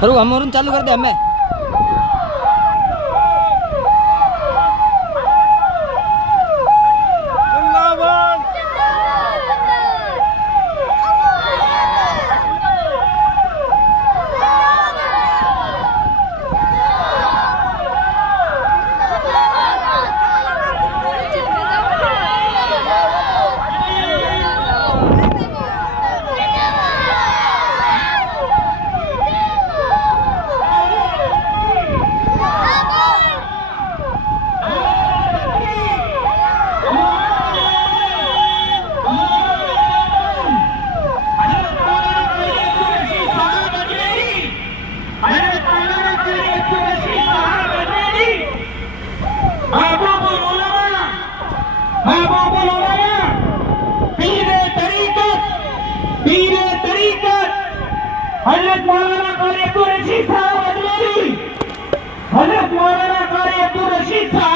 करू हमवरून चालू कर दे हमें हजरत मौलाना कारी अब्दुल रशीद साहब अजमेरी, हजरत मौलाना कारी अब्दुल रशीद साहब